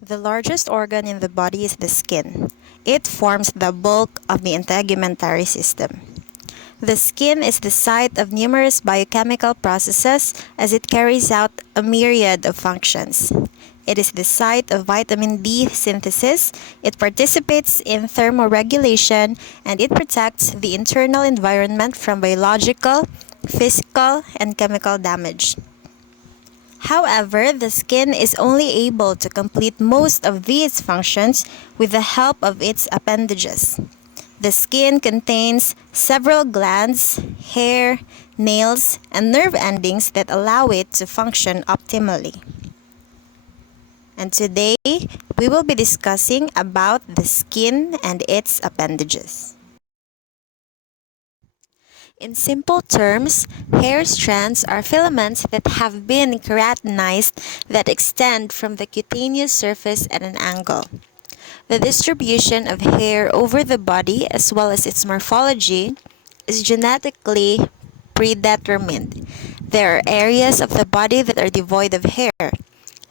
The largest organ in the body is the skin. It forms the bulk of the integumentary system. The skin is the site of numerous biochemical processes as it carries out a myriad of functions. It is the site of vitamin D synthesis, it participates in thermoregulation, and it protects the internal environment from biological, physical, and chemical damage. However, the skin is only able to complete most of these functions with the help of its appendages. The skin contains several glands, hair, nails, and nerve endings that allow it to function optimally. And today, we will be discussing about the skin and its appendages. In simple terms, hair strands are filaments that have been keratinized that extend from the cutaneous surface at an angle. The distribution of hair over the body as well as its morphology is genetically predetermined. There are areas of the body that are devoid of hair.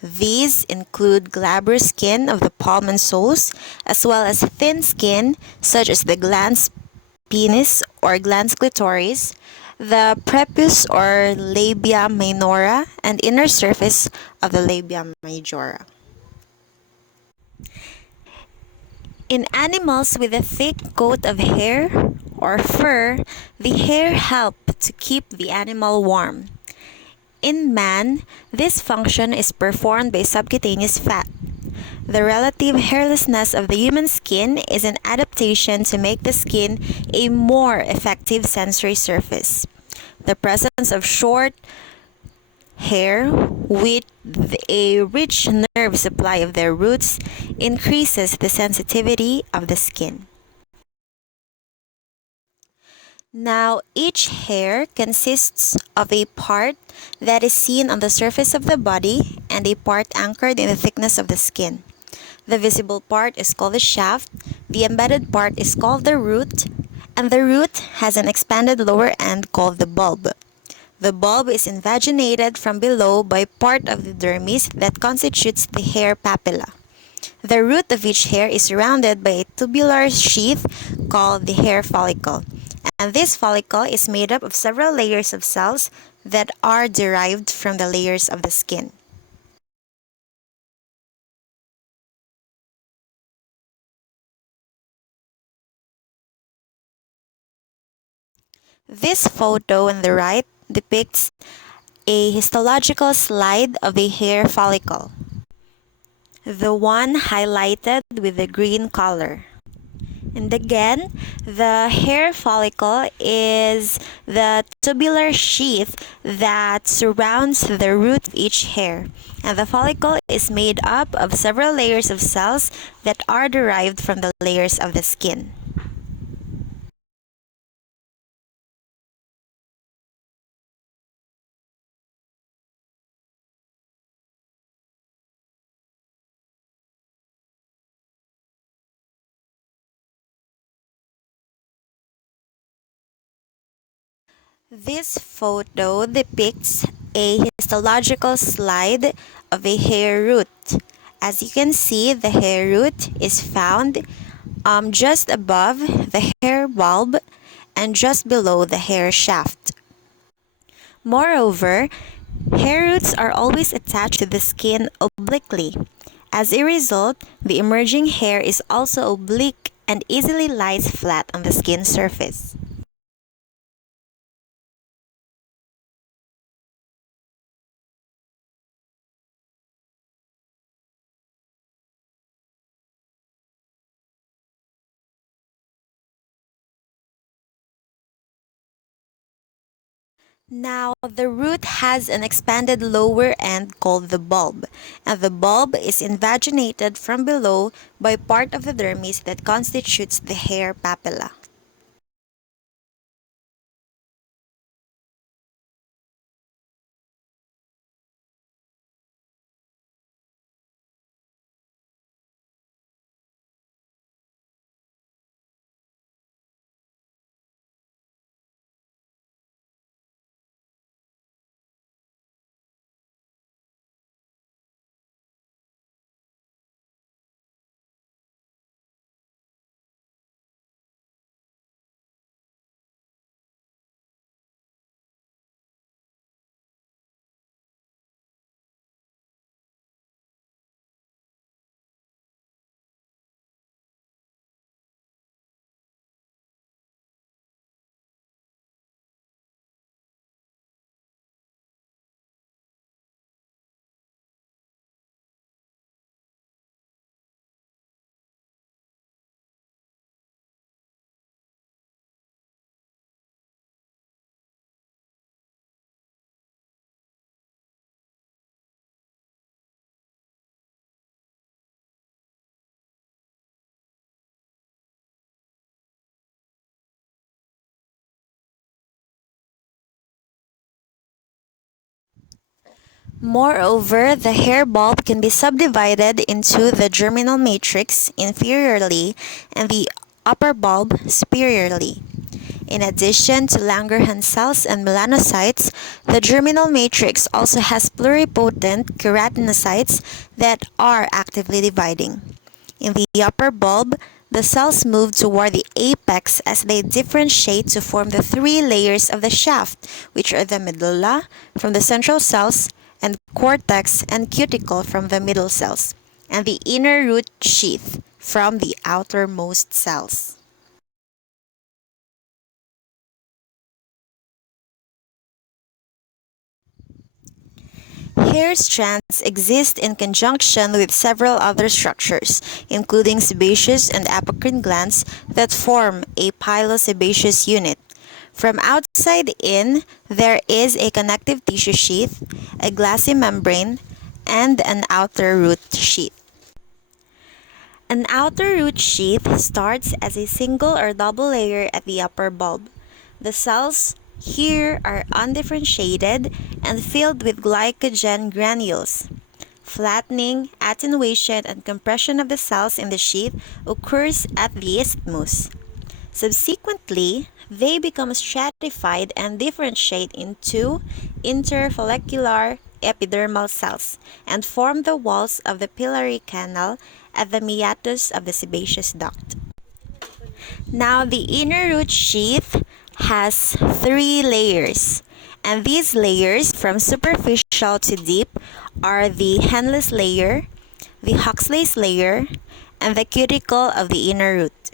These include glabrous skin of the palm and soles, as well as thin skin such as the glans penis or glans clitoris, the prepuce or labia minora, and inner surface of the labia majora. In animals with a thick coat of hair or fur, the hair help to keep the animal warm. In man, this function is performed by subcutaneous fat. The relative hairlessness of the human skin is an adaptation to make the skin a more effective sensory surface. The presence of short hair with a rich nerve supply of their roots increases the sensitivity of the skin. Now, each hair consists of a part that is seen on the surface of the body and a part anchored in the thickness of the skin. The visible part is called the shaft, the embedded part is called the root, and the root has an expanded lower end called the bulb. The bulb is invaginated from below by part of the dermis that constitutes the hair papilla. The root of each hair is surrounded by a tubular sheath called the hair follicle, and this follicle is made up of several layers of cells that are derived from the layers of the skin. This photo on the right depicts a histological slide of a hair follicle, the one highlighted with the green color. And again, the hair follicle is the tubular sheath that surrounds the root of each hair. And the follicle is made up of several layers of cells that are derived from the layers of the skin. This photo depicts a histological slide of a hair root. As you can see, the hair root is found just above the hair bulb and just below the hair shaft. Moreover, hair roots are always attached to the skin obliquely. As a result, the emerging hair is also oblique and easily lies flat on the skin surface. Now, the root has an expanded lower end called the bulb, and the bulb is invaginated from below by part of the dermis that constitutes the hair papilla. Moreover, the hair bulb can be subdivided into the germinal matrix inferiorly and the upper bulb superiorly. In addition to Langerhans cells and melanocytes, the germinal matrix also has pluripotent keratinocytes that are actively dividing. In the upper bulb, the cells move toward the apex as they differentiate to form the three layers of the shaft, which are the medulla from the central cells and cortex and cuticle from the middle cells, and the inner root sheath from the outermost cells. Hair strands exist in conjunction with several other structures, including sebaceous and apocrine glands that form a pilosebaceous unit. From outside in, there is a connective tissue sheath, a glassy membrane, and an outer root sheath. An outer root sheath starts as a single or double layer at the upper bulb. The cells here are undifferentiated and filled with glycogen granules. Flattening, attenuation, and compression of the cells in the sheath occurs at the isthmus. Subsequently, they become stratified and differentiate into interfollicular epidermal cells and form the walls of the pillary canal at the meatus of the sebaceous duct. Now, the inner root sheath has three layers, and these layers, from superficial to deep, are the Henle's layer, the Huxley's layer, and the cuticle of the inner root.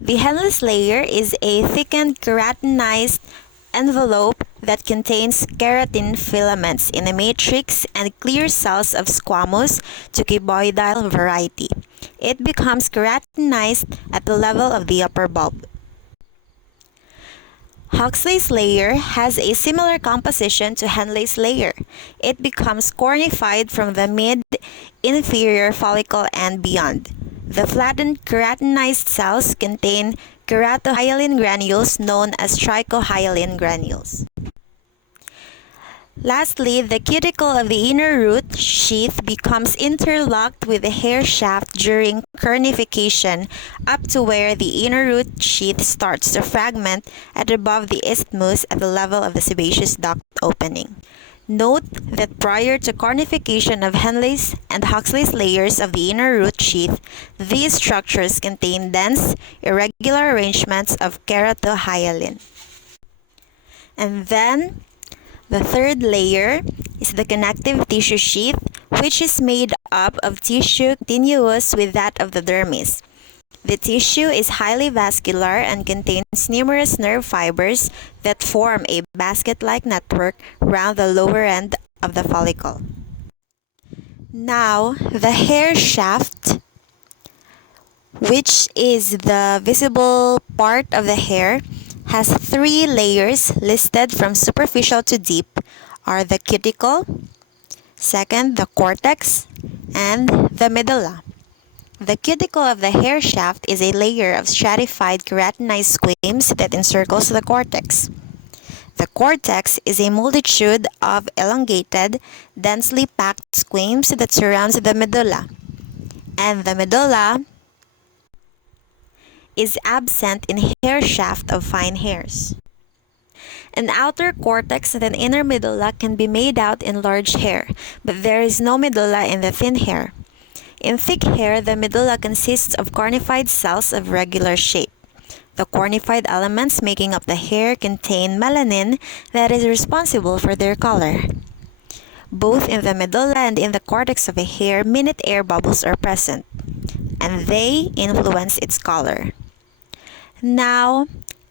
The Henle's layer is a thickened keratinized envelope that contains keratin filaments in a matrix and clear cells of squamous to cuboidal variety. It becomes keratinized at the level of the upper bulb. Huxley's layer has a similar composition to Henle's layer. It becomes cornified from the mid-inferior follicle and beyond. The flattened keratinized cells contain keratohyalin granules known as trichohyalin granules. Lastly, the cuticle of the inner root sheath becomes interlocked with the hair shaft during cornification up to where the inner root sheath starts to fragment at above the isthmus at the level of the sebaceous duct opening. Note that prior to cornification of Henle's and Huxley's layers of the inner root sheath, these structures contain dense, irregular arrangements of keratohyalin. And then, the third layer is the connective tissue sheath, which is made up of tissue continuous with that of the dermis. The tissue is highly vascular and contains numerous nerve fibers that form a basket-like network around the lower end of the follicle. Now, the hair shaft, which is the visible part of the hair, has three layers listed from superficial to deep are the cuticle, second the cortex, and the medulla. The cuticle of the hair shaft is a layer of stratified keratinized squames that encircles the cortex. The cortex is a multitude of elongated, densely packed squames that surrounds the medulla, and the medulla is absent in hair shaft of fine hairs. An outer cortex and an inner medulla can be made out in large hair, but there is no medulla in the thin hair. In thick hair, the medulla consists of cornified cells of regular shape. The cornified elements making up the hair contain melanin that is responsible for their color. Both in the medulla and in the cortex of a hair, minute air bubbles are present, and they influence its color. Now,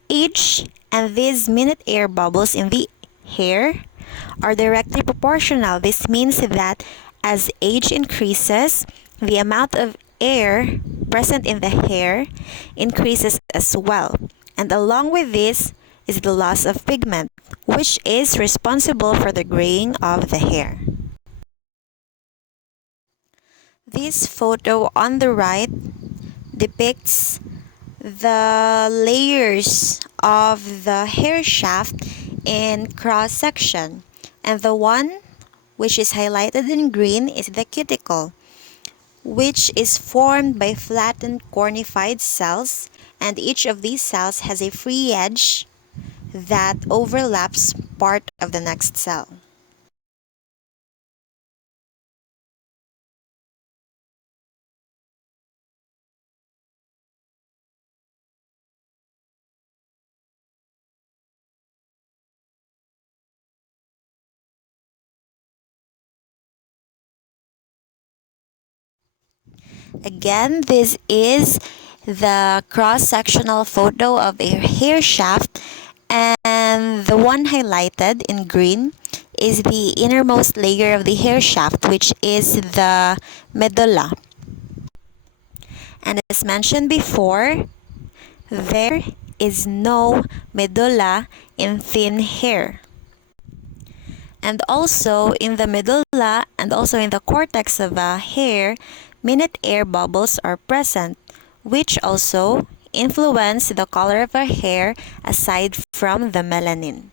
age and these minute air bubbles in the hair are directly proportional. This means that as age increases, the amount of air present in the hair increases as well. And along with this is the loss of pigment, which is responsible for the graying of the hair. This photo on the right depicts the layers of the hair shaft in cross section, and the one which is highlighted in green, is the cuticle, which is formed by flattened cornified cells, and each of these cells has a free edge that overlaps part of the next cell. Again, this is the cross-sectional photo of a hair shaft, and the one highlighted in green is the innermost layer of the hair shaft, which is the medulla. And as mentioned before, there is no medulla in thin hair. And also in the medulla and also in the cortex of a hair, minute air bubbles are present, which also influence the color of our hair aside from the melanin.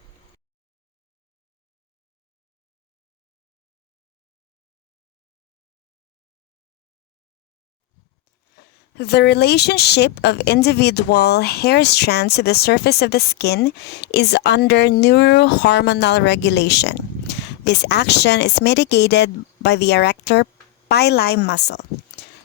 The relationship of individual hair strands to the surface of the skin is under neurohormonal regulation. This action is mitigated by the erector pili muscle.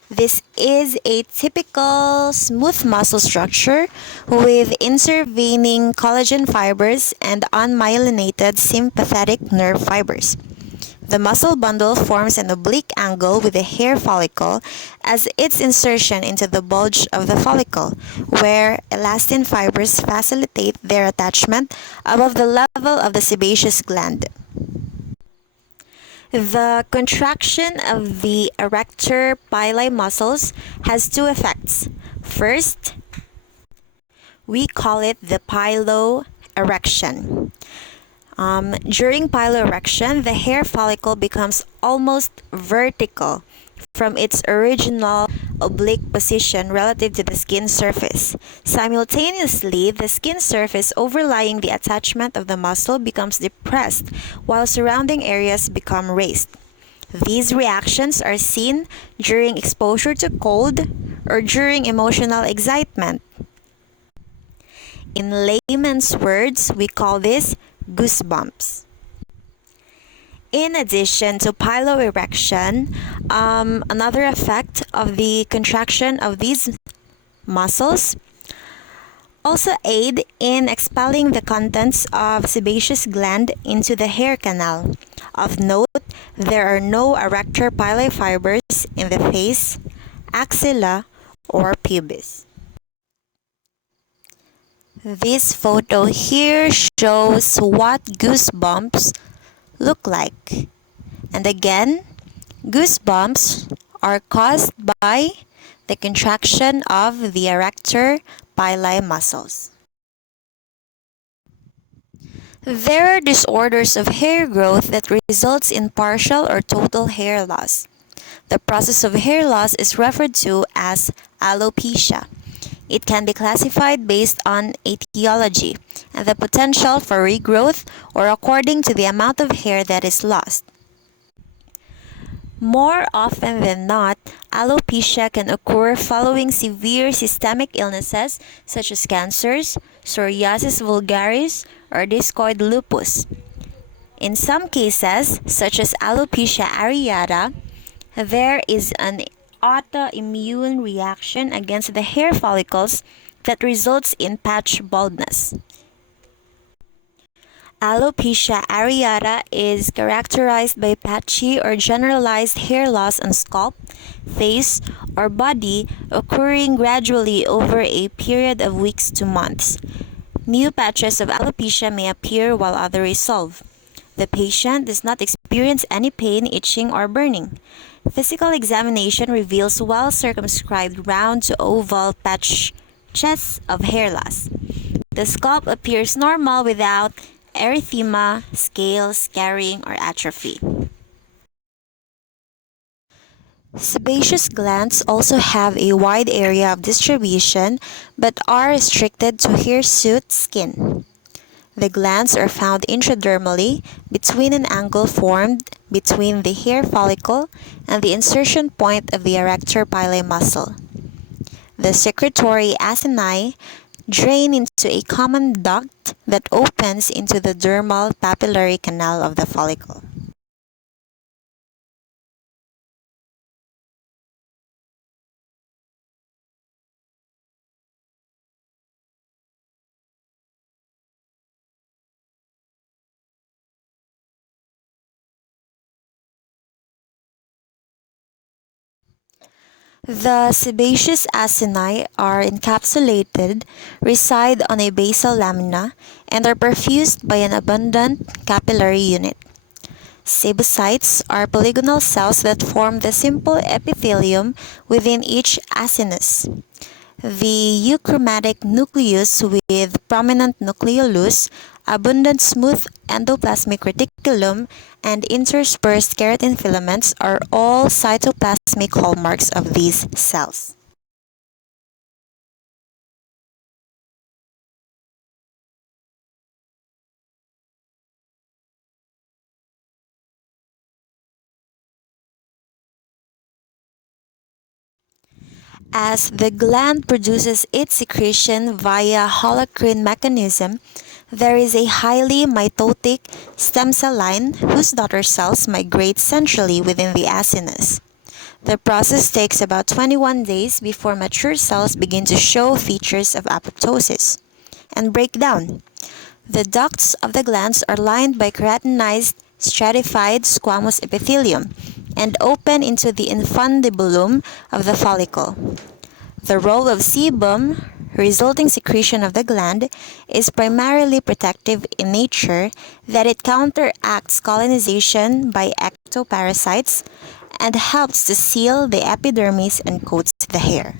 This is a typical smooth muscle structure with intervening collagen fibers and unmyelinated sympathetic nerve fibers. The muscle bundle forms an oblique angle with the hair follicle as its insertion into the bulge of the follicle, where elastin fibers facilitate their attachment above the level of the sebaceous gland. The contraction of the erector pili muscles has two effects. First, we call it the piloerection. During piloerection, the hair follicle becomes almost vertical from its original oblique position relative to the skin surface. Simultaneously, the skin surface overlying the attachment of the muscle becomes depressed while surrounding areas become raised. These reactions are seen during exposure to cold or during emotional excitement. In layman's words, we call this goosebumps. In addition to piloerection, another effect of the contraction of these muscles also aid in expelling the contents of sebaceous gland into the hair canal. Of note, there are no erector pili fibers in the face, axilla, or pubis. This photo here shows what goosebumps look like. And again, goosebumps are caused by the contraction of the erector pili muscles. There are disorders of hair growth that results in partial or total hair loss. The process of hair loss is referred to as alopecia. It can be classified based on etiology and the potential for regrowth or according to the amount of hair that is lost. More often than not, alopecia can occur following severe systemic illnesses such as cancers, psoriasis vulgaris, or discoid lupus. In some cases, such as alopecia areata, there is an autoimmune reaction against the hair follicles that results in patch baldness. Alopecia areata is characterized by patchy or generalized hair loss on scalp, face, or body occurring gradually over a period of weeks to months. New patches of alopecia may appear while others resolve. The patient does not experience any pain, itching, or burning. Physical examination reveals well-circumscribed round to oval patches of hair loss. The scalp appears normal without erythema, scales, scarring, or atrophy. Sebaceous glands also have a wide area of distribution but are restricted to hirsute skin. The glands are found intradermally between an angle formed between the hair follicle and the insertion point of the erector pili muscle. The secretory acini drain into a common duct that opens into the dermal papillary canal of the follicle. The sebaceous acini are encapsulated, reside on a basal lamina, and are perfused by an abundant capillary unit. Sebocytes are polygonal cells that form the simple epithelium within each acinus. The euchromatic nucleus with prominent nucleolus, abundant smooth endoplasmic reticulum, and interspersed keratin filaments are all cytoplasmic hallmarks of these cells. As the gland produces its secretion via holocrine mechanism, there is a highly mitotic stem cell line whose daughter cells migrate centrally within the acinus. The process takes about 21 days before mature cells begin to show features of apoptosis and break down. The ducts of the glands are lined by keratinized stratified squamous epithelium and open into the infundibulum of the follicle. The role of sebum, resulting secretion of the gland, is primarily protective in nature, that it counteracts colonization by ectoparasites and helps to seal the epidermis and coats the hair.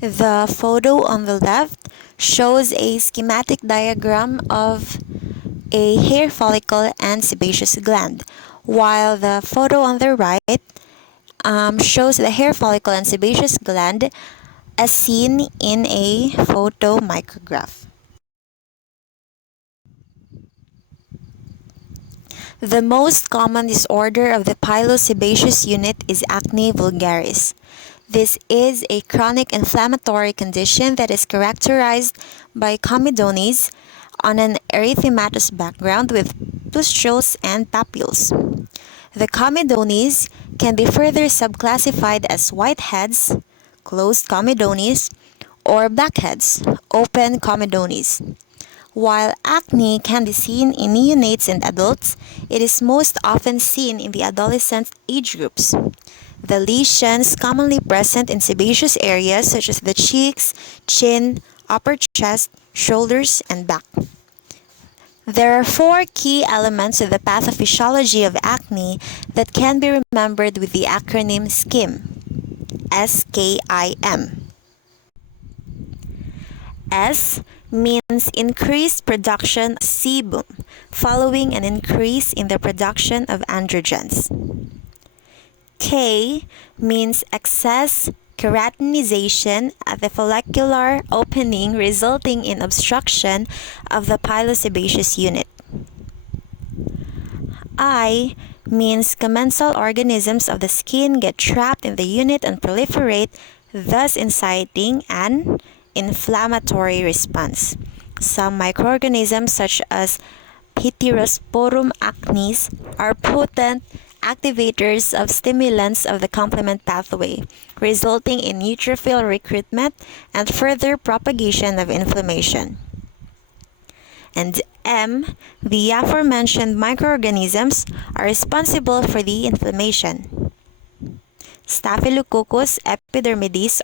The photo on the left shows a schematic diagram of a hair follicle and sebaceous gland, while the photo on the right shows the hair follicle and sebaceous gland as seen in a photomicrograph. The most common disorder of the pilosebaceous unit is acne vulgaris. This is a chronic inflammatory condition that is characterized by comedones on an erythematous background with pustules and papules. The comedones can be further subclassified as whiteheads, closed comedones, or blackheads, open comedones. While acne can be seen in neonates and adults, it is most often seen in the adolescent age groups. The lesions commonly present in sebaceous areas such as the cheeks, chin, upper chest, shoulders, and back. There are four key elements of the pathophysiology of acne that can be remembered with the acronym SKIM. S-K-I-M. S means increased production of sebum, following an increase in the production of androgens. K means excess keratinization at the follicular opening, resulting in obstruction of the pilosebaceous unit. I means commensal organisms of the skin get trapped in the unit and proliferate, thus inciting an inflammatory response. Some microorganisms such as Heterosporum acnes are potent activators of stimulants of the complement pathway, resulting in neutrophil recruitment and further propagation of inflammation. And M, the aforementioned microorganisms are responsible for the inflammation. Staphylococcus epidermidis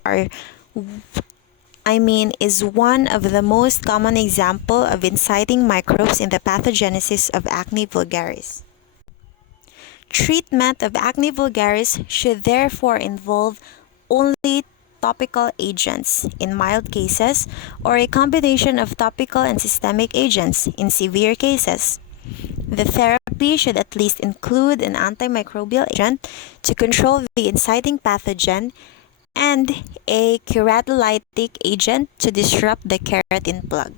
is one of the most common example of inciting microbes in the pathogenesis of acne vulgaris. Treatment of acne vulgaris should therefore involve only topical agents in mild cases or a combination of topical and systemic agents in severe cases. The therapy should at least include an antimicrobial agent to control the inciting pathogen and a keratolytic agent to disrupt the keratin plug.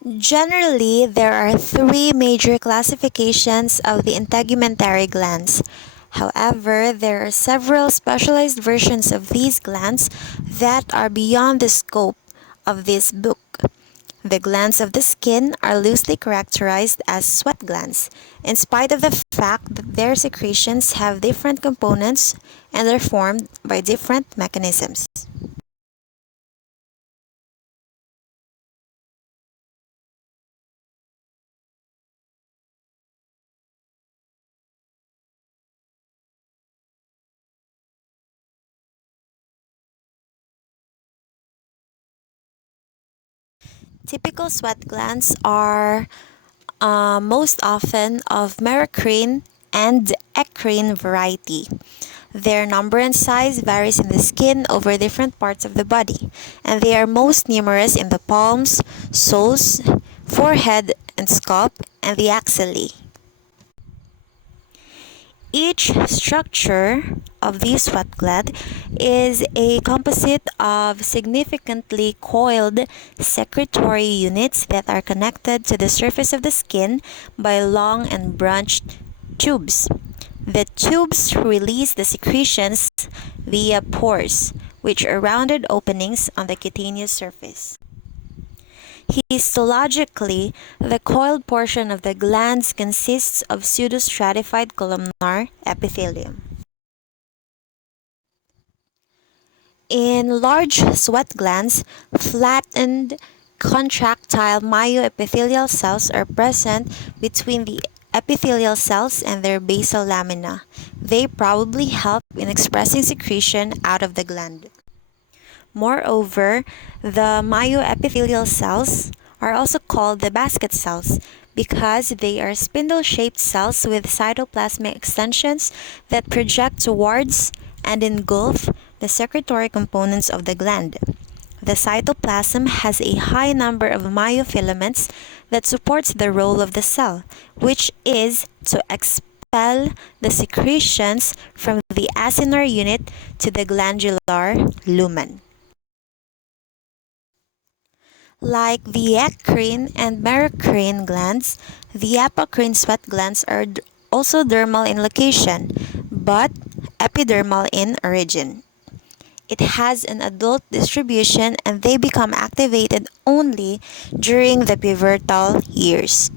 Generally, there are three major classifications of the integumentary glands. However, there are several specialized versions of these glands that are beyond the scope of this book. The glands of the skin are loosely characterized as sweat glands, in spite of the fact that their secretions have different components and are formed by different mechanisms. Typical sweat glands are most often of merocrine and eccrine variety. Their number and size varies in the skin over different parts of the body, and they are most numerous in the palms, soles, forehead and scalp, and the axillae. Each structure of the sweat gland is a composite of significantly coiled secretory units that are connected to the surface of the skin by long and branched tubes. The tubes release the secretions via pores, which are rounded openings on the cutaneous surface. Histologically, the coiled portion of the glands consists of pseudostratified columnar epithelium. In large sweat glands, flattened contractile myoepithelial cells are present between the epithelial cells and their basal lamina. They probably help in expressing secretion out of the gland. Moreover, the myoepithelial cells are also called the basket cells because they are spindle-shaped cells with cytoplasmic extensions that project towards and engulf the secretory components of the gland. The cytoplasm has a high number of myofilaments that supports the role of the cell, which is to expel the secretions from the acinar unit to the glandular lumen. Like the eccrine and merocrine glands, the apocrine sweat glands are also dermal in location, but epidermal in origin. It has an adult distribution and they become activated only during the pubertal years.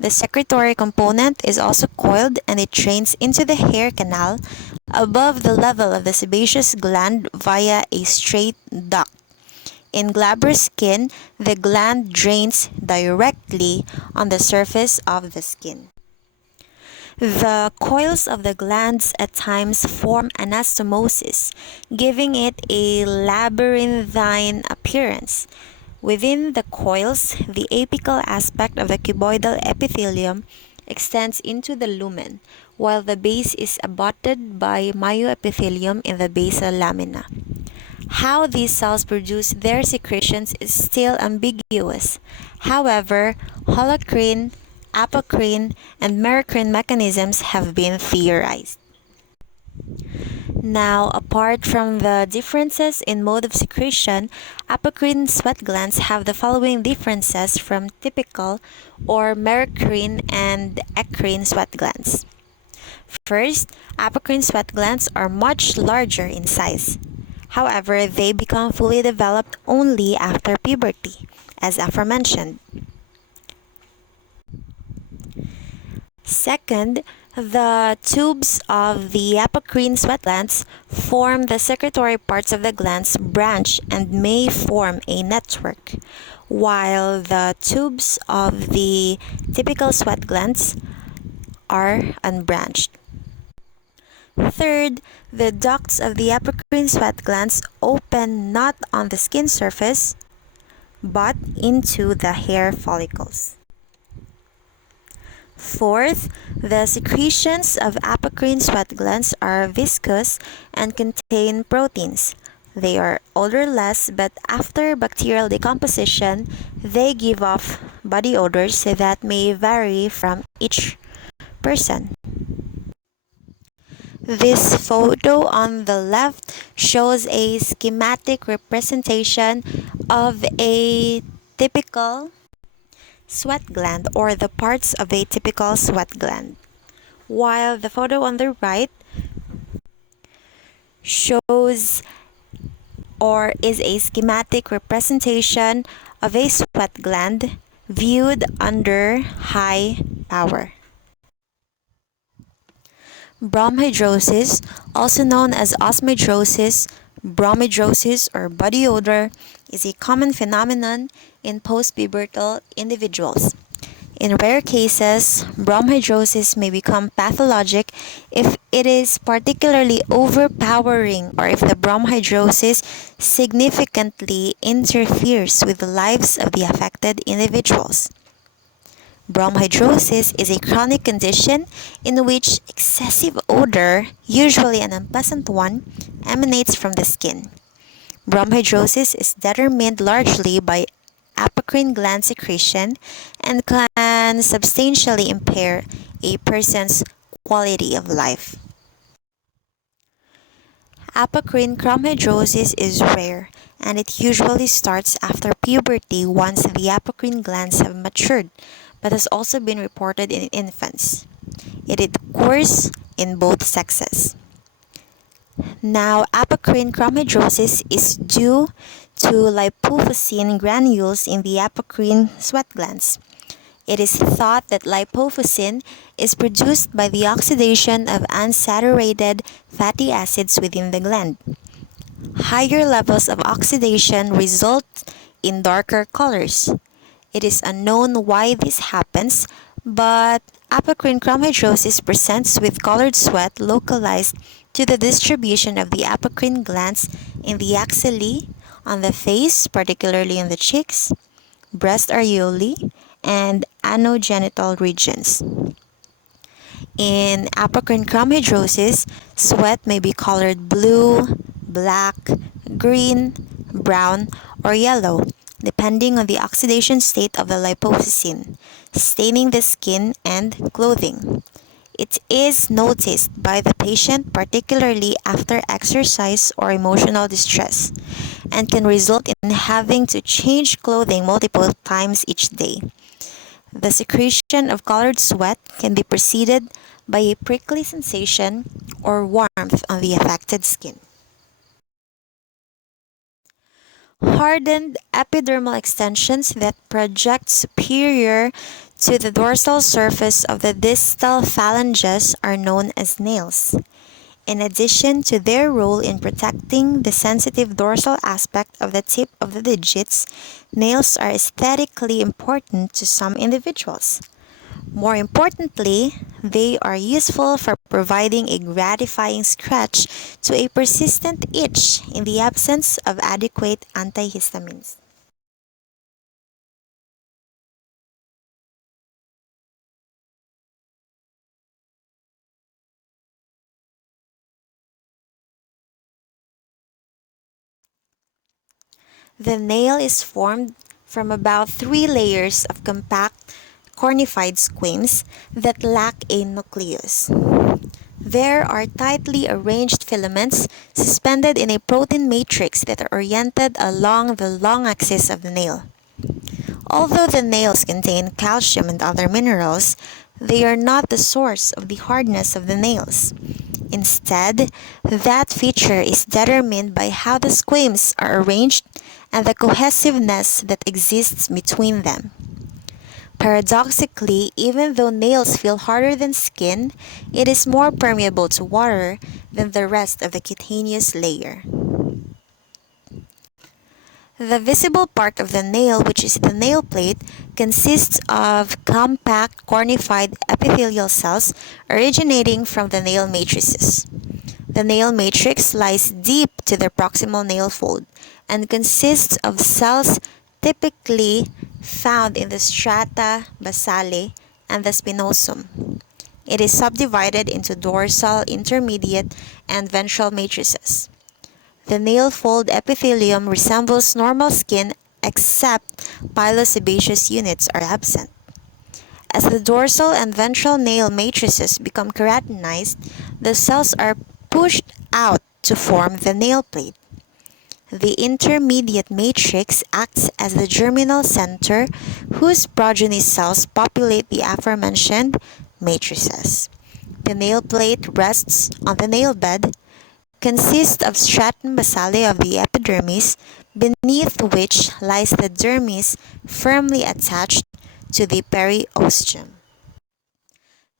The secretory component is also coiled and it drains into the hair canal above the level of the sebaceous gland via a straight duct. In glabrous skin, the gland drains directly on the surface of the skin. The coils of the glands at times form anastomosis, giving it a labyrinthine appearance. Within the coils, the apical aspect of the cuboidal epithelium extends into the lumen, while the base is abutted by myoepithelium in the basal lamina. How these cells produce their secretions is still ambiguous. However, holocrine, apocrine, and merocrine mechanisms have been theorized. Now, apart from the differences in mode of secretion, apocrine sweat glands have the following differences from typical or merocrine and eccrine sweat glands. First, apocrine sweat glands are much larger in size. However, they become fully developed only after puberty, as aforementioned. Second, the tubes of the apocrine sweat glands form the secretory parts of the glands branch and may form a network, while the tubes of the typical sweat glands are unbranched. Third, the ducts of the apocrine sweat glands open not on the skin surface but into the hair follicles. Fourth, the secretions of apocrine sweat glands are viscous and contain proteins. They are odorless, but after bacterial decomposition, they give off body odors that may vary from each person. This photo on the left shows a schematic representation of a typical sweat gland or the parts of a typical sweat gland. While the photo on the right shows or is a schematic representation of a sweat gland viewed under high power. Bromhidrosis, also known as osmidrosis, bromidrosis, or body odor, is a common phenomenon in postpubertal individuals. In rare cases, bromhidrosis may become pathologic if it is particularly overpowering or if the bromhidrosis significantly interferes with the lives of the affected individuals. Bromhidrosis is a chronic condition in which excessive odor, usually an unpleasant one, emanates from the skin. Bromhidrosis is determined largely by apocrine gland secretion and can substantially impair a person's quality of life. Apocrine chromhidrosis is rare and it usually starts after puberty once the apocrine glands have matured, but has also been reported in infants. It occurs in both sexes. Now, apocrine chromhidrosis is due to lipofuscin granules in the apocrine sweat glands. It is thought that lipofuscin is produced by the oxidation of unsaturated fatty acids within the gland. Higher levels of oxidation result in darker colors. It is unknown why this happens, but apocrine chromhidrosis presents with colored sweat localized to the distribution of the apocrine glands in the axillae, on the face, particularly in the cheeks, breast areolae, and anogenital regions. In apocrine chromhidrosis, sweat may be colored blue, black, green, brown, or yellow, depending on the oxidation state of the lipofuscin, staining the skin and clothing. It is noticed by the patient particularly after exercise or emotional distress, and can result in having to change clothing multiple times each day. The secretion of colored sweat can be preceded by a prickly sensation or warmth on the affected skin. Hardened epidermal extensions that project superior to the dorsal surface of the distal phalanges are known as nails. In addition to their role in protecting the sensitive dorsal aspect of the tip of the digits, nails are aesthetically important to some individuals. More importantly, they are useful for providing a gratifying scratch to a persistent itch in the absence of adequate antihistamines. The nail is formed from about 3 layers of compact cornified squames that lack a nucleus. There are tightly arranged filaments suspended in a protein matrix that are oriented along the long axis of the nail. Although the nails contain calcium and other minerals, they are not the source of the hardness of the nails. Instead, that feature is determined by how the squames are arranged and the cohesiveness that exists between them. Paradoxically, even though nails feel harder than skin, it is more permeable to water than the rest of the cutaneous layer. The visible part of the nail, which is the nail plate, consists of compact cornified epithelial cells originating from the nail matrices. The nail matrix lies deep to the proximal nail fold and consists of cells typically found in the strata basale and the spinosum. It is subdivided into dorsal, intermediate, and ventral matrices. The nail fold epithelium resembles normal skin except pilosebaceous units are absent. As the dorsal and ventral nail matrices become keratinized, the cells are pushed out to form the nail plate. The intermediate matrix acts as the germinal center whose progeny cells populate the aforementioned matrices. The nail plate rests on the nail bed, consists of stratum basale of the epidermis, beneath which lies the dermis firmly attached to the periosteum.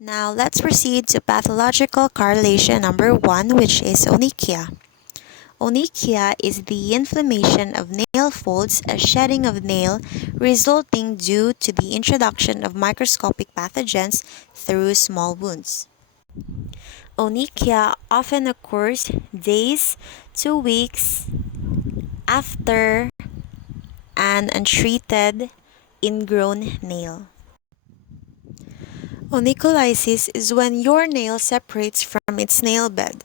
Now let's proceed to pathological correlation number 1, which is onychia. Onychia is the inflammation of nail folds, a shedding of nail resulting due to the introduction of microscopic pathogens through small wounds. Onychia often occurs days to weeks after an untreated ingrown nail. Onycholysis is when your nail separates from its nail bed.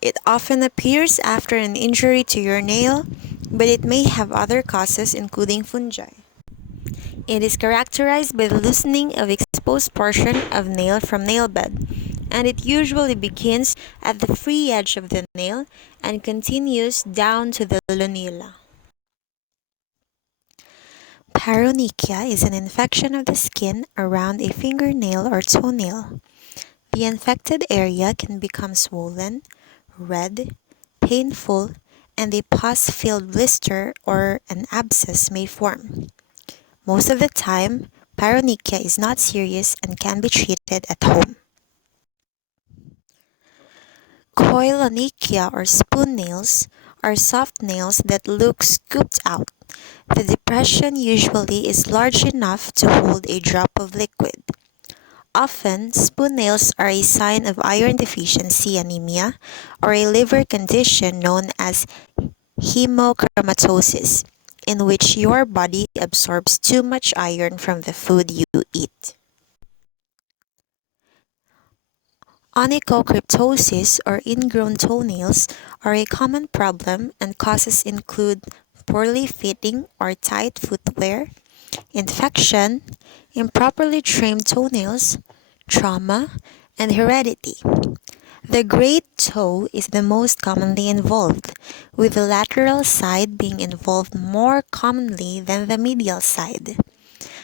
It often appears after an injury to your nail, but it may have other causes including fungi. It is characterized by the loosening of exposed portion of nail from nail bed, and it usually begins at the free edge of the nail and continues down to the lunula. Paronychia is an infection of the skin around a fingernail or toenail. The infected area can become swollen, red, painful, and a pus-filled blister or an abscess may form. Most of the time, paronychia is not serious and can be treated at home. Koilonychia or spoon nails are soft nails that look scooped out. The depression usually is large enough to hold a drop of liquid. Often, spoon nails are a sign of iron deficiency anemia or a liver condition known as hemochromatosis, in which your body absorbs too much iron from the food you eat. Onychocryptosis or ingrown toenails are a common problem, and causes include poorly fitting or tight footwear, infection, improperly trimmed toenails, trauma, and heredity. The great toe is the most commonly involved, with the lateral side being involved more commonly than the medial side.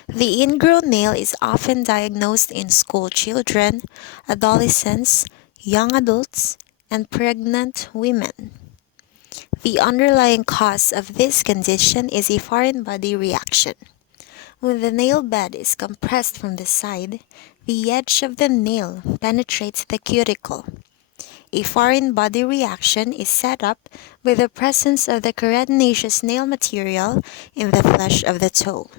The ingrown nail is often diagnosed in school children, adolescents, young adults, and pregnant women. The underlying cause of this condition is a foreign body reaction. When the nail bed is compressed from the side, the edge of the nail penetrates the cuticle. A foreign body reaction is set up by the presence of the keratinaceous nail material in the flesh of the toe.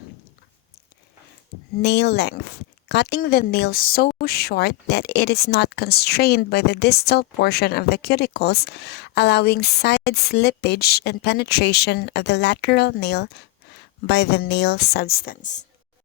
Nail length. Cutting the nail so short that it is not constrained by the distal portion of the cuticles, allowing side slippage and penetration of the lateral nail by the nail substance.